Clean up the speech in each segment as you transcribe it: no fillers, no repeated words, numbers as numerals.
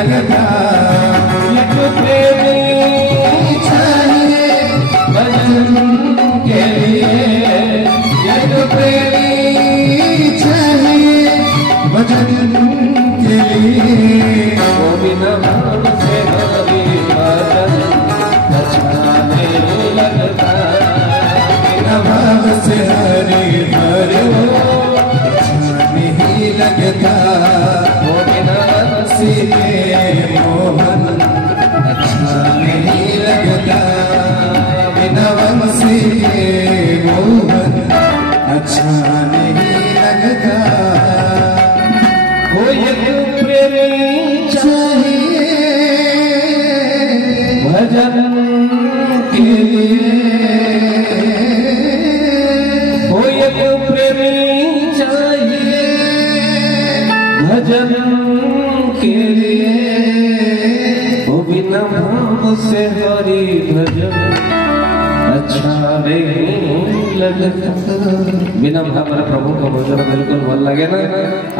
लगता। एक प्रेमी चाहिए भजन के लिए, एक प्रेमी चाहिए भजन के लिए। वो बिना भाव से हरि भजन अच्छा नहीं लगता, बिना भाव से हरि भजन अच्छा नहीं लगता। वो बिना रसी के मोहन अच्छा नहीं लगता, बिना वंशी के मोहन अच्छा नहीं लगता। कोई एक प्रेमी चाहिए भजन के लिए, कोई एक प्रेमी चाहिए भजन के लिए। वो बिना भाव से हरि भजन अच्छा नहीं लगता। बिना भाव प्रभु को भजन बिल्कुल भल लगे ना।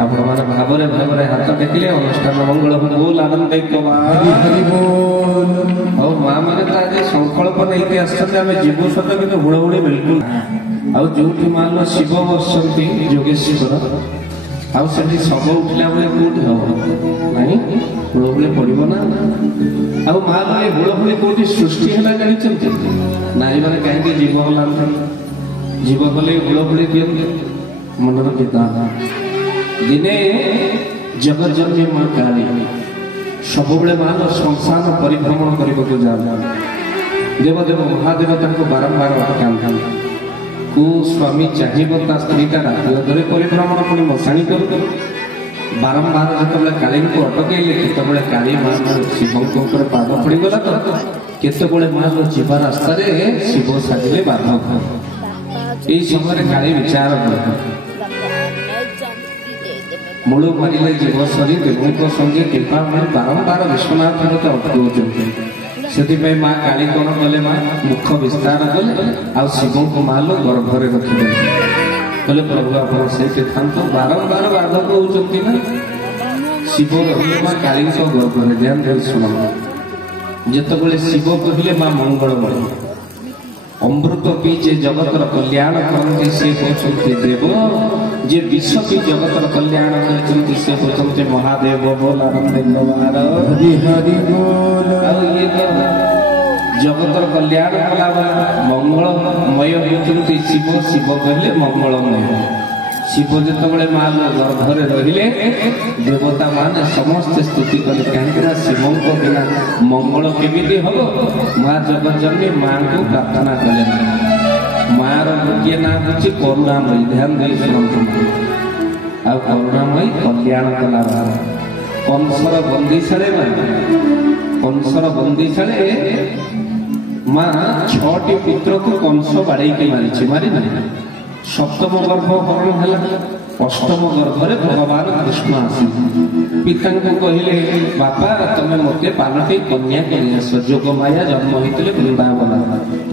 आपण मैंने भावरे भावरे हाथ टेकिले अनुष्ठान मंगल बोल आनंद हरि बोल। और माँ मैंने तो आज संकल्प नहीं आसते आम जीव सत कि हुड़हुड़ी बिल्कुल आउ जो मान लो शिव बसती जोगेश्वर आउ से शब उठला बेले कौटी हम ना हुड़हुड़ी पड़ो ना। आउ माँ मैंने हुड़हुड़ी कौटी सृष्टि है जानते नारी मैंने कहीं जीव गला जीव गले हुड़हुड़ी दिखते मन रखा। दिने जगत जननी माँ काली सब मान संसार परिभ्रमण करने को जाता। देवदेव महादेव बारंबार अटका को स्वामी चाहिए स्त्रीटा राति अधरे परिभ्रमण पुणी मशाणी कर बारंबार जो काली को अटकैले केतबले काली माँ शिव पाद पड़गला तो केतबले माँ जीवा रास्ता शिव साजिले बाधक। यही समय काली विचार मूल मारे जीव सरी देवों संगे कृपा बारंबार विश्वनाथ अटकाउं। से माँ काली कौन कले माँ मुख विस्तार कले आ शिव को माँ लो गर्भरे रखिदे कहले प्रभु आप था बारंबार बाधक होती ना। शिव रही माँ काली गर्भरे ध्यान दे शुण जिते शिव कहले माँ मंगलमय अमृत पीछे जगतर कल्याण करते से होती देव जे विश्व भी जगतर कल्याण करते से होते महादेव। बोल आनंद हरि हरि बोल। ये तो जगतर कल्याण कला मंगलमय होती शिव शिव कहले मंगलमय। शिव जिते माँ गर्भरे रहिले देवता मान समस्त स्तुति कले कहीं शिव को बिना मंगल केमिति हम माँ जगत जननी माँ को प्रार्थना कले। माँ रोटे ना हूँ करुणामयी ध्यान दे शुणु आ करुणामयी कल्याण कला कंसर बंदीशाले कंसर बंदीशाले माँ 6टी पुत्र को कंस बाड़े मारी मारी ना। सप्तम गर्भ हरण है अष्टम गर्भरे भगवान कृष्ण आसी पिता को कहले बापा तुम मत 5टी कन्या कस जोग माया जन्म होते वृंदावन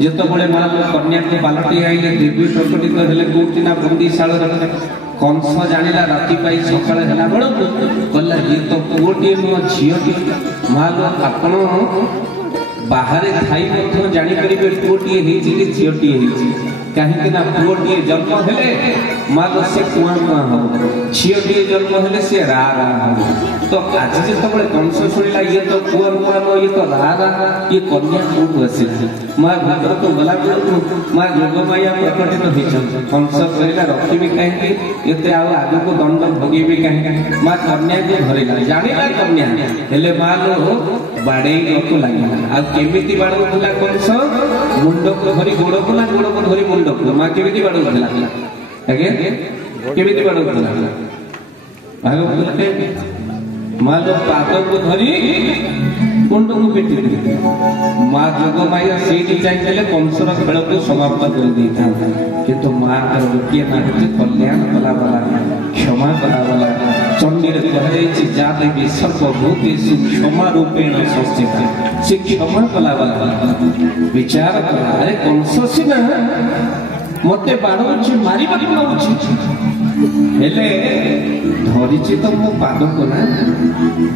जिते माँ कन्या को 5टी आईले देवी प्रकटित हेले कौटी ना बंदीशाल कंस जानिला राति पाई सकाळ ହେଲା बेलू कहला ये तो पुओटी नुह झीटी माँ आपण बाहर थी जापर पुओटी झीटी कहीं पुओटी जन्म हेले माँ से कुआ कुआ हम झीटी जन्म हेले से रा रा हम। तो आज जो कंस शुणिला ये तो कुआ कुआ ये तो रा रा ये कन्या कौटू आसी माँ भद्र को गला बेलू माँ जोगमाया प्रकटित होती कंस कहला रखी कहीं ये आग को दंड भोगे कहीं माँ कन्या को धरला जाना कन्या हेले माँ लो बाड़े को लगे आमती बाड़ूला कंस मुंड को धरी गोड़ को ना गोड़ को धरी मुंड को माँ केमी बाड़ूला आगे केमी बाड़ूला माँ लो पाद को धरी मुंड को पिटी माँ जोगमाया से चाहिए कंसर खेल को समाप्त कर किंतु माँ गोटे ना हूँ कल्याण कला वाला क्षमा कला वाला चंडी कहुई जा देवी सर्वभूतेषु क्षमा रूपेण संस्थिता से क्षमा कला वाला विचार कला अरे कंस सीना मत बाड़े मारे हेले ଧରିଛି ତ ମୋ ପାଦକୁ ନା,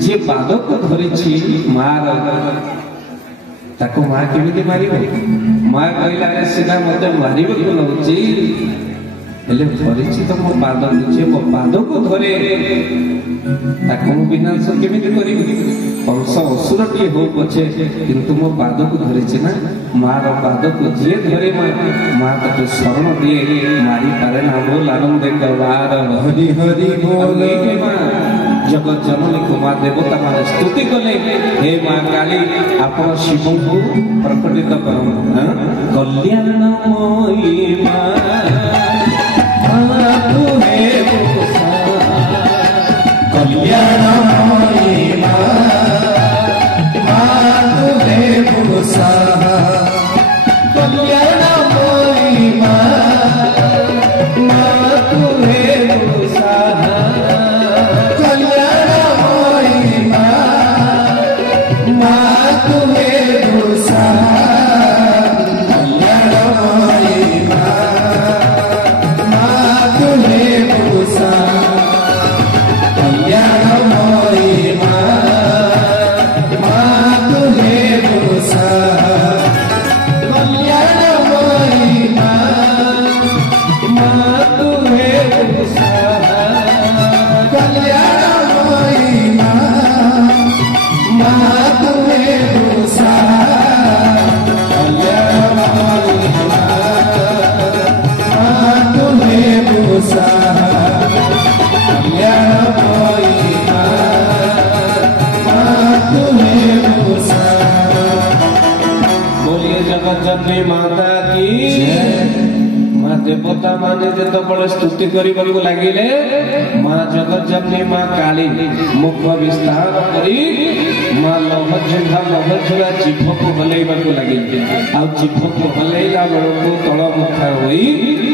ଯିଏ ପାଦକୁ ଧରିଛି ମାର ତାକୁ ମା କେମିତି ମାରିବ? ମା କହିଲା ସିନା ମତେ ମାରିବାକୁ ନଉଛି, ହେଲେ ଧରିଛି ତ ମୋ ପାଦକୁ, ଯିଏ ମୋ ପାଦକୁ ଧରେ ତାକୁ ମୁଁ ବିନାଶ କେମିତି କରିବି? କଂସ ଅସୁରଟିଏ ହଉ ପଛେ କିନ୍ତୁ ମୋ ପାଦକୁ ଧରିଛି ନା, ମାର ପାଦକୁ ଯିଏ ଧରେ ମା ତାକୁ ଶରଣ ଦିଏ, ମାରିପାରେ ନା। ବୋଲ ଆନନ୍ଦ ବାର ହରି ହରି ବୋଲ। ଜଗତ ଜନନୀକୁ ମା ଦେବତା ମାନେ ସ୍ତୁତି କଲେ, ହେ ମା କାଳୀ ଆପଣ ଶିବଙ୍କୁ ପ୍ରକଟିତ କରନ୍ତୁ। କଲ୍ୟାଣମୟୀ ମା ତୁ ହେ କଲ୍ୟାଣମୟୀ ମା ତୁ ହେ ଭୂଷା, କଲ୍ୟାଣମୟୀ ମା ତୁ ହେ ଭୂଷା, କଲ୍ୟାଣମୟୀ ମା ତୁ ହେ ଭୂଷା, କଲ୍ୟାଣମୟୀ ମା ତୁ ହେ ଭୂଷା, କଲ୍ୟାଣମୟୀ ମା ତୁ ହେ ଭୂଷା, କଲ୍ୟାଣମୟୀ ମା ତୁ ହେ ଭୂଷା, କଲ୍ୟାଣମୟୀ ମା ତୁ ହେ ଭୂଷା, କଲ୍ୟାଣମୟୀ ମା ତୁ ହେ ଭୂଷା, कल्याणमयी मां तू हे भूषा। बोलिए जगत जननी माता की मां। देवता माने जेतबळे स्तुति करिबाकु लागिले, मां जगत जननी मां काली मुख विस्तार करी मां लहझुला जिभको हलैबाकु लागिले। आ जिभको हलैला बेलकु तळ मुखा होई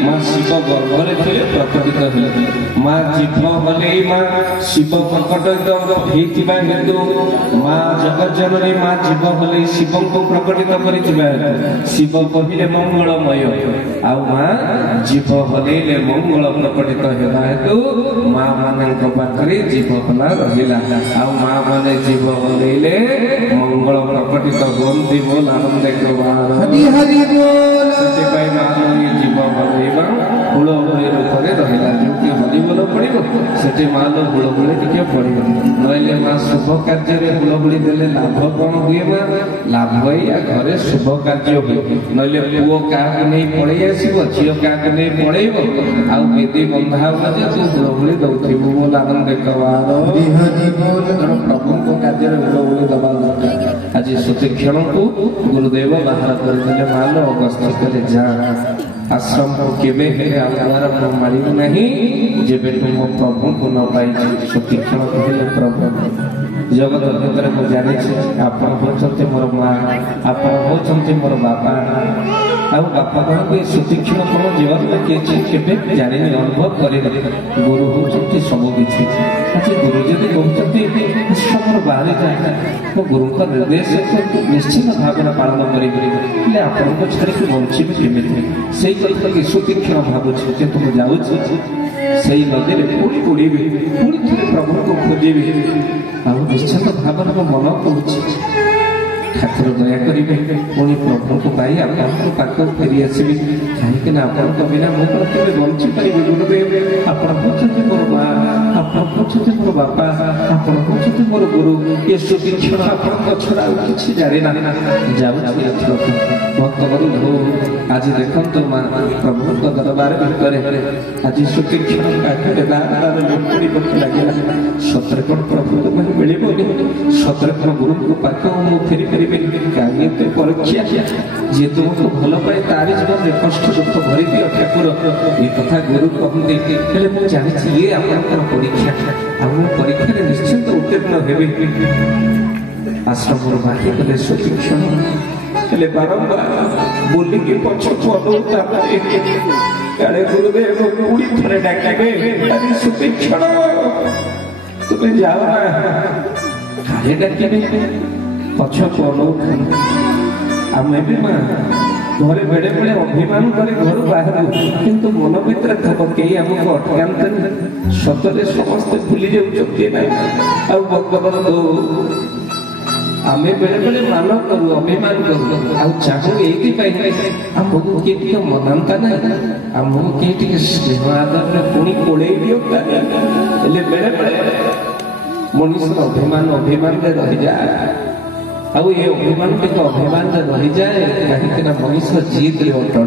मां शिव गर्भरे थे प्रकटित हेले। मां जिभ हलै मां शिव प्रकटित हेतिबा हेतु मां जगत जननी मां जिभ हलै शिवको प्रकटित करितिबा शिव कहिले मंगलमय। आ मां जीभ हलैले मंगल प्रकटित हेबा हेतु मां मानक पाखरे जीभ हला रहिला। आ मां माने जीभ हलैले मंगल प्रकटित होंती। बोल आनंद कार हरि हरि बोल। सेतिपाई मां जीभ हलैबा हुलहुली रूपरे रहिला। जोकि हरि बोल पड़िबो सेति मां हुलहुली टिके पड़िबो। नइले मां शुभ कार्य रे हुलहुली देले लाभ कोन हुए? मां लाभ या घरे शुभ कार्य हुए। नइले पुओ काहे नै पळै आसीबो, झियो काहे नै पळैबो, आ बेदी बंधा हो जे तू हुलहुली दउथिबो। बोल आनंद कार हरि हरि बोल। प्रभुको कार्य रे हुलहुली दबा दरकार। आज सुतीक्षण को गुरुदेव बाहर कर देले मालो अगस्त करे जा आश्रम को केबे हेले आलवार को मारिबो नहीं जेबे तुम प्रभु को न पाई। सुतीक्षण कहले प्रभु जगत भीतर को जाने आपण होचंते मोर मां, आपण होचंते मोर बापा। आ बापा को सुतीक्षण को जीवन में के केबे जाने अनुभव करे। गुरु होचंते सब किछि। आज गुरु जदि होचंते आश्रम बाहर जाए तो गुरु का निर्देश निश्चित भावना पालन करें। आपण को छाड़ी बंची केमिति से कथा कि सुतीक्षण भावुछि जे तुम जाउछि से नदी में पुणी बुड़ीबे, पुणी थे प्रभु को खोजेबे। आ निश्चित भावना को मन करुछि ठाकुर दया करेंगे पुणी प्रभु को पाई आपको पाक फेरी आसबि। कहीं आपण बिना मु के बंची पारि। गुरुदेव आपण होचंते मोर मां, आपण होचंते मोर बापा, आपण होचंते मोर गुरु। ये सुतीक्षण आपण छड़ा किछि जाने ना जाउछि। भक्त बंधु आज देखंतु मां प्रभु को दरबार भितरे आज सुतीक्षण काठे दार लुकुड़ी पक लागिला। सतरे कोन प्रभु को मिलिबो, सतरे कोन गुरु को पाक मु फेरी परीक्षा जी तुमको भल पाए तारी जीवन में कष्ट दुख भरी दियो ठाकुर। ये कथा गुरु कहते मुझे जानी ये आपंकर परीक्षा परीक्षा निश्चित उत्तीर्ण हेबे। आश्रम बाकी कले सुतीक्षण हेले बारंबार बोलिकी पछकु अनुता काले गुरुदेव पूरी थरे डाके अरे सुतीक्षण तुम्हें जाओ ना काले डाके पछकु अनुता आमे भी मां ଘରେ ବେଳେ ବେଳେ ଅଭିମାନ କରି ଘରୁ ବାହାରୁ କିନ୍ତୁ ମନ ଭିତରେ ଥବ କେହି ଆମକୁ ଅଟକାନ୍ତେନି। ସତରେ ସମସ୍ତେ ଭୁଲି ଯାଉଛନ୍ତି ନା ଆଉ ଭଗବାନ ଆମେ ବେଳେ ବେଳେ ମାନ କରୁ ଅଭିମାନ କରୁ ଆଉ ଚାହୁ ଏଇଥିପାଇଁ ଆମକୁ କିଏ ଟିକେ ମନାନ୍ତା ନା ଆମକୁ କିଏ ଟିକେ ସ୍ନେହ ଆଦରରେ ପୁଣି କୋଳେଇ ଦିଅନ୍ତା। ହେଲେ ବେଳେ ବେଳେ ମଣିଷର ଅଭିମାନରେ ରହିଯାଏ ଆଉ ଏ ଅଭିମାନ ଟିକେ ଅଭିମାନରେ ରହିଯାଏ କାହିଁକି ନା ମଣିଷ ଜିଦରେ ଅଟଳ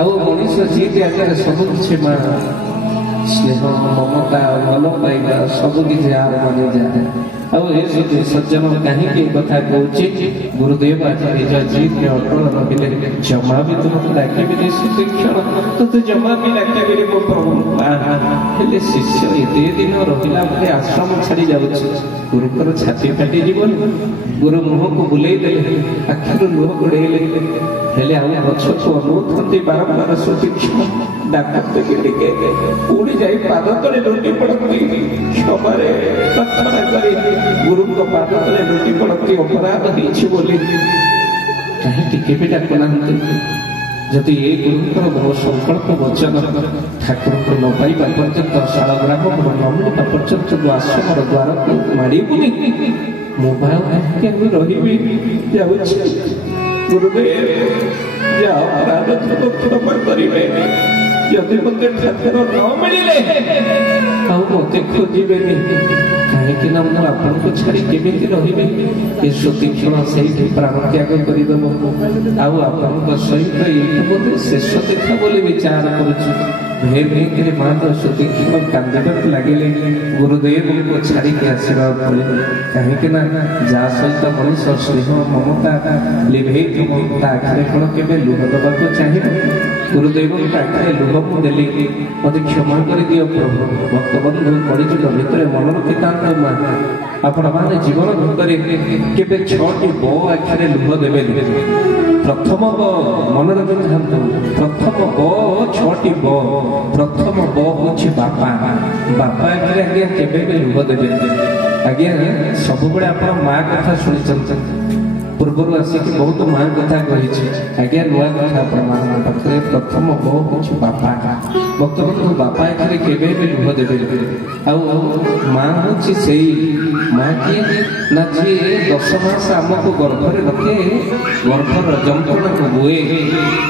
ଆଉ ମଣିଷ ଜିଦ ଆଗରେ ସବୁ କିଛି ସ୍ନେହ ମମତା ଭଲ ପାଇବା ସବୁ କିଛି ଆର ମାନିଯାଏ। ଆଉ ଏ ସଜ୍ଜନ କାହିଁକି ଏ କଥା କହୁଛି ଗୁରୁଦେବ ଆଜି ନିଜ ଜିଦରେ ଅଟଳ ରହିଲେ ଜମା ବି ତୁମକୁ ଡାକିବିନି ସୁଶିକ୍ଷଣ ତତେ ଜମା ବି ଡାକିବିନି ମୋ ପ୍ରଭୁ। ହେଲେ ଶିଷ୍ୟ ଏତେ ଦିନ ରହିଲା ପରେ ଆଶ୍ରମ ଛାଡି ଯାଉଛି ଗୁରୁଙ୍କର ଛାତି ଫାଟି ଯିବନି। ଗୁରୁ ମୁହଁକୁ ବୁଲେଇ ଦେଲେ ଆଖିରୁ ଲୁହ ଗୋଡେଇଲେ ହେଲେ ଆଉ ପଛକୁ ଅନୁଭୂତି ବାରମ୍ବାର ସୁଶିକ୍ଷଣ ଡାକତେ ଟିକେ ପୁଣି ଯାଇ ପାଦ ତଳେ ଲୁଟି ପଡନ୍ତି କ୍ଷମାରେ ପ୍ରାର୍ଥନା କରି ଗୁରୁଙ୍କ ପାଦ ତଳେ ଲୁଟି ପଡନ୍ତି ଅପରାଧ ହେଇଛି ବୋଲି କାହିଁକି କେବେ ଡାକୁନାହାନ୍ତି। ଯଦି ଏ ଗୁରୁଙ୍କର ସଂକଳ୍ପ ବଚନ ଠାକୁରଙ୍କୁ ନ ପାଇବା ପର୍ଯ୍ୟନ୍ତ ଶାଳଗ୍ରାମ ନ ମିଳିବା ପର୍ଯ୍ୟନ୍ତ ଆଶ୍ରମର ଦ୍ୱାରକୁ ମାଡ଼ିବୁନି ମୁଁ ଭାଉ କାହିଁକି ଆମେ ରହିବି। ଯାଉଛି ଗୁରୁଦେବ ଯାହା ଅପରାଧ କ୍ଷମା କରିବେ। ଯଦି ମତେ ଠାକୁର ନ ମିଳିଲେ ଆଉ ମତେ ଖୋଜିବେନି କାହିଁକି ନା ମୁଁ ଆପଣଙ୍କୁ ଛାଡି କେମିତି ରହିବି। ଏ ସୁତୀକ୍ଷଣ ସେଇଠି ପ୍ରାଣ ତ୍ୟାଗ କରିଦେବ ଆଉ ଆପଣଙ୍କ ସହିତ ଏଇଠି ବୋଧେ ଶେଷ ଦେଖା ବୋଲି ବିଚାର କରୁଛୁ। ଭେରି ମାତ୍ର ସୁତୀକ୍ଷଣ କାନ୍ଦିବାକୁ ଲାଗିଲେ ଗୁରୁଦେବଙ୍କୁ ଛାଡିକି ଆସିବା ଭଳି କାହିଁକି ନା ଯାହା ସହିତ ମଣିଷ ସ୍ନେହ ମମତା ଲିଭେଇଥିବ ତା ଆଖିରେ କଣ କେବେ ଲୁହ ଦେବାକୁ ଚାହିଁବ। ଗୁରୁଦେବଙ୍କ ଆଖିରେ ଲୁହ ମୁଁ ଦେଲି ମତେ କ୍ଷମା କରିଦିଅ ପ୍ରଭୁ। ଭକ୍ତବନ୍ଧୁ ପଡ଼ିଯିବ ଭିତରେ ମନ ରଖିଥାନ୍ତ ମା ଆପଣ ମାନେ ଜୀବନ ଭିତରେ କେବେ 6ଟି ବ ଆଖିରେ ଲୁହ ଦେବେନି। ପ୍ରଥମ ବ ମନେ ରଖିଥାନ୍ତୁ ପ୍ରଥମ ବ 6ଟି ବ। ପ୍ରଥମ ବ ହଉଛି ବାପା। ବାପା ଆଖିରେ ଆଜ୍ଞା କେବେ ବି ଲୁହ ଦେବେନି। ଆଜ୍ଞା ସବୁବେଳେ ଆପଣ ମା କଥା ଶୁଣିଛନ୍ତି ପୂର୍ବରୁ ଆସିକି ବହୁତ ମା କଥା କହିଛି ଆଜ୍ଞା ନୂଆ କଥା ଆପଣମାନଙ୍କ ପାଖରେ ପ୍ରଥମ ବ ହଉଛି ବାପା। ଭକ୍ତବନ୍ଧୁ ବାପା ଆଖିରେ କେବେ ବି ଲୁହ ଦେବେନି। ଆଉ ମା ହଉଛି ସେଇ ମା କିଏ ନା ଯିଏ 10 ମାସ ଆମକୁ ଗର୍ଭରେ ରଖେ ଗର୍ଭର ଯନ୍ତ୍ରଣାକୁ ବୁଏ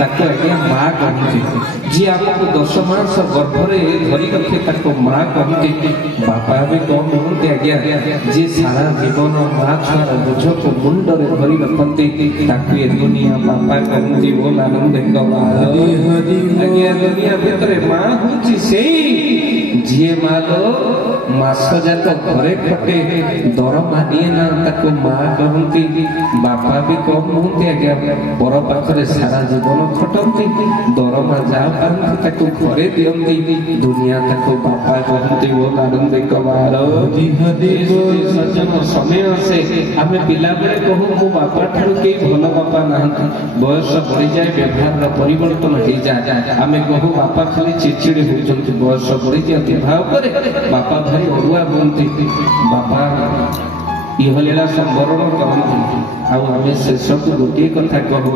ତାକୁ ଆଜ୍ଞା ମା କହନ୍ତି। ଯିଏ ଆମକୁ 10 ମାସ ଗର୍ଭରେ ଧରି ରଖେ ତାକୁ ମା କହନ୍ତି। ବାପା ବି କଣ କୁହନ୍ତି ଆଜ୍ଞା ଯିଏ ସାରା ଜୀବନ ମା ଛୁଆର ବୋଝକୁ ମୁଣ୍ଡରେ ଧରି ରଖନ୍ତି ତାକୁ ଏ ଦୁନିଆ ବାପା କହନ୍ତି। ବୋଲ ଆନନ୍ଦ ଆଜ୍ଞା ଦୁନିଆ ଭିତରେ ମା ହଉଛି ସେଇ ଯିଏ ମାଲ ମାସ ଯାକ ଘରେ ଖଟେ ଦରମା ନିଏ ନା ତାକୁ ମା କହନ୍ତି। ବାପା ବି କଣ କୁହନ୍ତି ଆଜ୍ଞା ପର ପାଖରେ ସାରା ଜୀବନ ଖଟନ୍ତି ଦରମା ଯାହା ପାଆନ୍ତି ତାକୁ ଘରେ ଦିଅନ୍ତି ଦୁନିଆ ତାକୁ ବାପା କହନ୍ତି। ବୋଲ ଆନନ୍ଦ ସଜ୍ଜନ ସମୟ ଆସେ ଆମେ ପିଲାବେଳେ କହୁ ମୋ ବାପା ଠାରୁ କେହି ଭଲ ବାପା ନାହାନ୍ତି। ବୟସ ବଢିଯାଏ ବ୍ୟବହାରର ପରିବର୍ତ୍ତନ ହେଇଯାଏ ଆମେ କହୁ ବାପା ଖାଲି ଚିଡଚିଡି ହଉଛନ୍ତି। ବୟସ ବଢିଯାଏ ବିବାହ ପରେ ବାପା ଭାରି ଅଡୁଆ ହୁଅନ୍ତି ବାପା ଇହଲୀଳା ସମ୍ବରଣ କରନ୍ତି। ଆଉ ଆମେ ଶେଷକୁ ଗୋଟିଏ କଥା କହୁ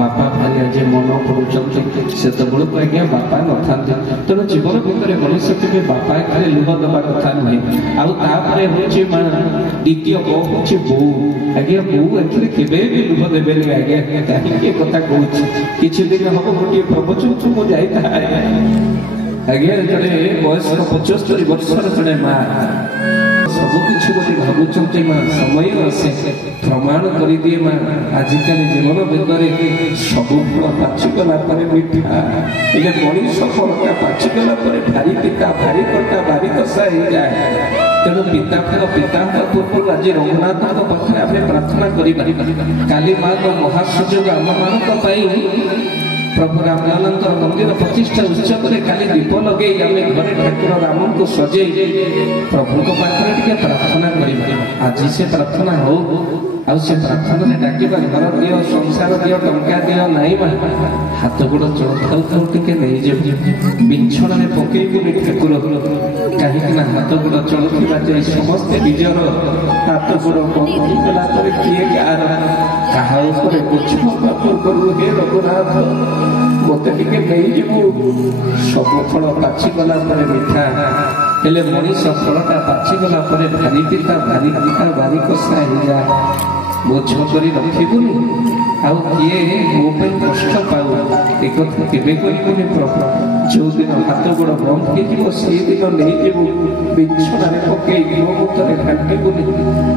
ବାପା ଭାରି ଆଜି ମନ ପଡୁଛନ୍ତି ସେତେବେଳକୁ ଆଜ୍ଞା ବାପା ନଥାନ୍ତି। ତେଣୁ ଜୀବନ ଭିତରେ ମଣିଷ କେବେ ବାପା ଆଖିରେ ଲୁହ ଦେବା କଥା ନୁହେଁ। ଆଉ ତାପରେ ହଉଛି ମା ଦ୍ୱିତୀୟ ବ ହଉଛି ବୋଉ। ଆଜ୍ଞା ବୋଉ ଆଖିରେ କେବେ ବି ଲୁହ ଦେବେନି। ଆଜ୍ଞା କାହିଁକି କଥା କହୁଛି କିଛି ଦିନ ହବ ଗୋଟିଏ ପ୍ରବଚନକୁ ମୁଁ ଯାଇଥାଏ ଆଜ୍ଞା ଜଣେ ବୟସ୍କ 75 ବର୍ଷର ଜଣେ ମା ସବୁ କିଛି ବୋଲି ଭାବୁଛନ୍ତି ମା ସମୟ ଆସେ ପ୍ରମାଣ କରିଦିଏ ମା ଆଜିକାଲି ଜୀବନ ଭିତରେ ସବୁ ଫଳ ପାଚିଗଲା ପରେ ମିଠା ହେଲେ ମଣିଷ ଫଳଟା ପାଚିଗଲା ପରେ ଭାରି ପିତା ଭାରି କଟା ଭାରି କଷା ହେଇଯାଏ। ତେଣୁ ପିତା ଫଳ ପୂର୍ବରୁ ଆଜି ରଘୁନାଥଙ୍କ ପାଖରେ ଆମେ ପ୍ରାର୍ଥନା କରିବା। କାଲି ମାଙ୍କ ମହାସୁଯୋଗ ଆମମାନଙ୍କ ପାଇଁ ପ୍ରଭୁ ରାମଲାଲାଙ୍କର ମନ୍ଦିର ପ୍ରତିଷ୍ଠା ଉତ୍ସବରେ କାଲି ଦୀପ ଲଗେଇ ଆମେ ଘରେ ଠାକୁର ରାମଙ୍କୁ ସଜେଇ ପ୍ରଭୁଙ୍କ ପାଖରେ ଟିକେ ପ୍ରାର୍ଥନା କରିବା। ଆଜି ସେ ପ୍ରାର୍ଥନା ହଉ ଆଉ ସେ ପ୍ରାର୍ଥନାରେ ଡାକିବା ଘର ଦିଅ ସଂସାର ଦିଅ ଟଙ୍କା ଦିଅ ନାଇଁ ମା ହାତ ଗୋଡ ଚଳଥାଉ ଥାଉ ଟିକେ ନେଇଯିବ ବିଛଣାରେ ପକେଇବୁନି ଠାକୁର କାହିଁକି ନା ହାତ ଗୋଡ ଚଳୁଥିବା ଯାଇ ସମସ୍ତେ ନିଜର ହାତ ଗୋଡ ହେଇଗଲା ପରେ କିଏ କାହାର କାହା ଉପରେ ବୋଝ ପୂର୍ବରୁ ହେ ରଘୁନାଥ ମୋତେ ଟିକେ ନେଇଯିବୁ। ସବୁ ଫଳ ପାଚିଗଲା ପରେ ମିଠା, ହେଲେ ମଣିଷ ଫଳଟା ପାଚିଗଲା ପରେ ଭାରି ପିତା ଭାରି କଷା ହେଇଯାଏ। ବୋଝ କରି ରଖିବୁନି ଆଉ କିଏ ମୋ ପାଇଁ କଷ୍ଟ ପାଉ, ଏ କଥା କେବେ କରିବୁନି ପ୍ରଭୁ। ଯୋଉଦିନ ହାତ ଗୋଡ଼ ବନ୍ଦ ହେଇଯିବ ସେଇଦିନ ନେଇଯିବୁ, ବିଛଣାରେ ପକେଇ ଗୋମୂତ୍ରରେ ଘାଣ୍ଟିବୁନି।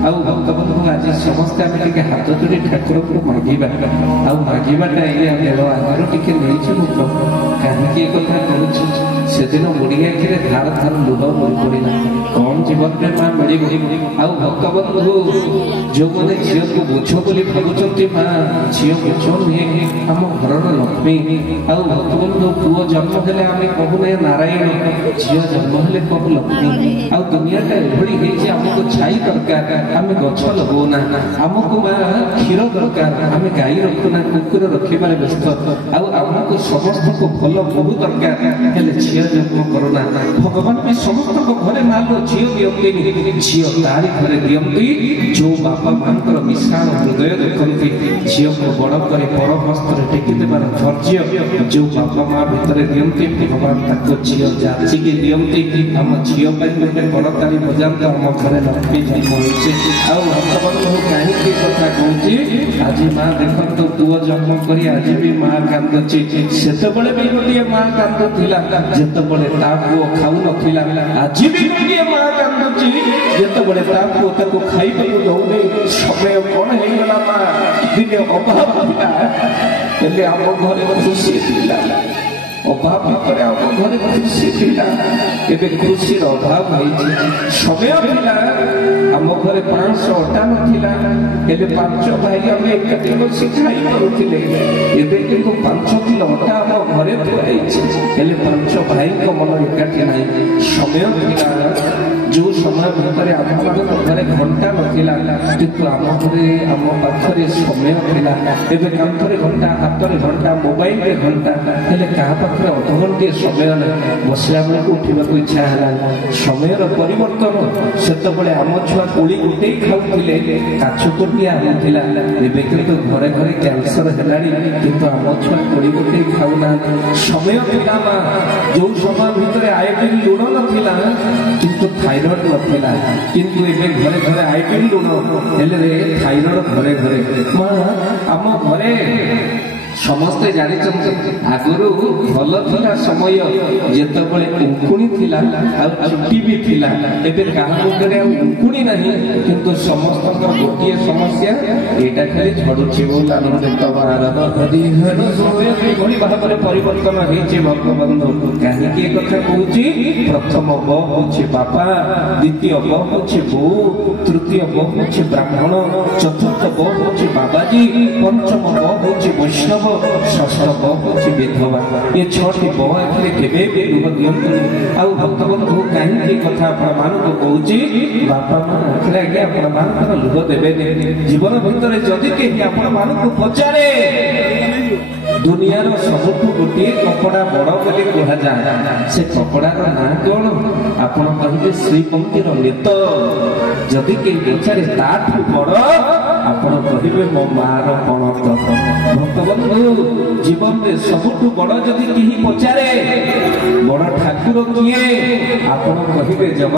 ଆଉ ଭକ୍ତବନ୍ଧୁ ଆଜି ସମସ୍ତେ ଆମେ ଟିକେ ହାତ ଯୋଡ଼ି ଠାକୁରଙ୍କୁ ମାଗିବା, ଆଉ ମାଗିବାଟା ଏଇଆ ଦେହ ଆଗରୁ ଟିକେ ନେଇଯିବୁ ପ୍ରଭୁ। କାହିଁକି ଏ କଥା କହୁଛୁ? ସେଦିନ ବୁଢ଼ୀ ଆଖିରେ ଧାର ଧାର ଲୁହ ବୋହି ପଡ଼ିଲା। କଣ ଜୀବନରେ ମା ମିଳିବ? ଆଉ ଭକ୍ତବନ୍ଧୁ ଯୋଉମାନେ ଝିଅକୁ ବୋଝ ବୋଲି ଭାବୁଛନ୍ତି, ମା ଝିଅ ବୋଝ ନୁହେଁ, ଆମ ଘରର ଲକ୍ଷ୍ମୀ। ଆଉ ଭକ୍ତବନ୍ଧୁ ପୁଅ ଜନ୍ମ ହେଲେ ଆମେ କହୁନେ ନାରାୟଣ, ଝିଅ ଜନ୍ମ ହେଲେ କହୁ ଲକ୍ଷ୍ମୀ। ଆଉ ଦୁନିଆଟା ଏଭଳି ହେଇଛି, ଆମକୁ ଛାଇ ଦରକାର, ଆମେ ଗଛ ଲଗାଉନା। ଆମକୁ ମା କ୍ଷୀର ଦରକାର, ଆମେ ଗାଈ ରଖୁନା, କୁକୁର ରଖିବାରେ ବ୍ୟସ୍ତ। ଆଉ ଆମକୁ ସମସ୍ତଙ୍କୁ ଭଲ ବୋହୂ ଦରକାର, ହେଲେ ଝିଅ ଜନ୍ମ କରୁନା। ଭଗବାନ ବି ସମସ୍ତଙ୍କ ଘରେ ମା ଝିଅ ଦିଅନ୍ତିନି, ଝିଅ ତାରି ଘରେ ଦିଅନ୍ତି ଯୋଉ ବାପା ମାଙ୍କର ବିଶାଳ ହୃଦୟ ଦେଖନ୍ତି। ଝିଅକୁ ବଡ଼ କରି ପର ହସ୍ତରେ ଟେକି ଦେବାର ଧୈର୍ଯ୍ୟ ଯୋଉ ବାପା ମା ଭିତରେ ଦିଅନ୍ତି, ଭଗବାନ ତାକୁ ଝିଅ ଯାଚିକି ଦିଅନ୍ତି। ଆମ ଝିଅ ପାଇଁ ଗୋଟେ କରତାଳି ବଜାନ୍ତ, ଆମ ଘରେ ଲକ୍ଷ୍ମୀ ଜନ୍ମ ହୋଇଛି। ଆଉ ଭକ୍ତବନ୍ଧୁ କାହିଁକି କଥା କହୁଛି? ଆଜି ମା ଦେଖନ୍ତୁ ପୁଅ ଜନ୍ମ କରି ଆଜି ବି ମା କାନ୍ଦୁଛି। ସେତେବେଳେ ବି ଗୋଟିଏ ମା କାନ୍ଦୁଥିଲା ଯେତେବେଳେ ତା ପୁଅ ଖାଉନଥିଲା। ଆଜି ବି ଗୋଟିଏ ମା କାନ୍ଦୁଛି ଯେତେବେଳେ ତା ପୁଅ ତାକୁ ଖାଇବାକୁ ଦଉନି। ସମୟ କଣ ହେଇଗଲା ମା, ଦିନେ ଅଭାବ ଥିଲା ହେଲେ ଆମ ଘରେ ଖୁସି ଥିଲା, ଅଭାବ ଭିତରେ ଆମ ଘରେ ଖୁସି ଥିଲା, ଏବେ ଖୁସିର ଅଭାବ ହେଇଛି। ସମୟ ଥିଲା ଆମ ଘରେ 500 ଅଟା ନଥିଲା, ହେଲେ 5 ଭାଇ ଆମେ ଏକାଠି ବସି ଖାଇପାରୁଥିଲେ। ଏବେ କିନ୍ତୁ 5 କିଲୋ ଅଟା ଆମ ଘରେ ଥୁଆ ହେଇଛି, ହେଲେ 5 ଭାଇଙ୍କ ମନ ଏକାଠି ନାହିଁ। ସମୟ ଥିଲା ଯୋଉ ସମୟ ଭିତରେ ଆମମାନଙ୍କ ଘରେ ଘଣ୍ଟା ନଥିଲା, କିନ୍ତୁ ଆମ ଘରେ ଆମ ପାଖରେ ସମୟ ଥିଲା। ଏବେ କାନ୍ଥରେ ଘଣ୍ଟା, ହାତରେ ଘଣ୍ଟା, ମୋବାଇଲରେ ଘଣ୍ଟା, ହେଲେ କାହା ପାଖରେ ଅଧଘଣ୍ଟିଏ ସମୟ ନାହିଁ। ବସିଲା ବେଳକୁ ଉଠିବାକୁ ଇଚ୍ଛା ହେଲା। ସମୟର ପରିବର୍ତ୍ତନ। ସେତେବେଳେ ଆମ ଛୁଆ କୋଳି ଗୋଟେଇ ଖାଉଥିଲେ, କାଛୁ କୁଟିଆ ହେଉଥିଲା। ଏବେ କିନ୍ତୁ ଘରେ ଘରେ କ୍ୟାନ୍ସର ହେଲାଣି, କିନ୍ତୁ ଆମ ଛୁଆ କୋଳି ଗୋଟେଇ ଖାଉନାହାନ୍ତି। ସମୟ ଥିଲା ମା ଯୋଉ ସମୟ ଭିତରେ ଆୟୋଡିନ ଲୁଣ ନଥିଲା, କିନ୍ତୁ ଥାଇରଏଡ ନଥିଲା। କିନ୍ତୁ ଏବେ ଘରେ ଘରେ ଆୟୋଡିନ ଲୁଣ, ହେଲେ ଥାଇରଏଡ ଘରେ ଘରେ। ମା ଆମ ଘରେ ସମସ୍ତେ ଜାଣିଛନ୍ତି ଆଗରୁ ଭଲ ଥିଲା ସମୟ, ଯେତେବେଳେ ଉଙ୍କୁଣି ଥିଲା ଆଉ ଚୁଟି ବି ଥିଲା। ଏବେ କାହା ମୁଣ୍ଡରେ ଆଉ ଉଙ୍କୁଣି ନାହିଁ, କିନ୍ତୁ ସମସ୍ତଙ୍କର ଗୋଟିଏ ସମସ୍ୟା, ଏଇଟା ଖାଲି ଝଡୁଛି। ଏଭଳି ଭାବରେ ପରିବର୍ତ୍ତନ ହେଇଛି ଭକ୍ତବନ୍ଧୁ। କାହିଁକି ଏ କଥା କହୁଛି? ପ୍ରଥମ ବ ହଉଛି ବାପା, ଦ୍ୱିତୀୟ ବ ହଉଛି ବୋଉ, ତୃତୀୟ ବ ହଉଛି ବ୍ରାହ୍ମଣ, ଚତୁର୍ଥ ବ ହଉଛି ବାବାଜୀ, ପଞ୍ଚମ ବ ହଉଛି ବୈଷ୍ଣବ, ଷଷ୍ଠ ବ ହଉଛି ବିଧବା। ଏ 6ଟି ବ ଆଖିରେ କେବେ ବି ଲୁହ ଦିଅନ୍ତୁନି। ଆଉ ଭକ୍ତବନ୍ଧୁ କାହିଁକି କଥା ଆପଣମାନଙ୍କୁ କହୁଛି? ବାପା ମା ଆଖିରେ ଆଜ୍ଞା ଆପଣମାନଙ୍କର ଲୁହ ଦେବେନି। ଜୀବନ ଭିତରେ ଯଦି କେହି ଆପଣମାନଙ୍କୁ ପଚାରେ ଦୁନିଆର ସବୁଠୁ ଗୋଟିଏ କପଡ଼ା ବଡ଼ ବୋଲି କୁହାଯାଏ, ସେ କପଡ଼ାର ନାଁ କଣ? ଆପଣ କହିବେ ଶ୍ରୀପନ୍ଥୀର ନେତ। ଯଦି କେହି ପଚାରେ ତାଠୁ ବଡ଼, ଆପଣ କହିବେ ମୋ ମାର ପଣତ। ଭକ୍ତବନ୍ଧୁ ଜୀବନରେ ସବୁଠୁ ବଡ଼ ଯଦି କେହି ପଚାରେ ବଡ଼ ଠାକୁର କିଏ, ଆପଣ କହିବେ ଜଗନ୍ନାଥ।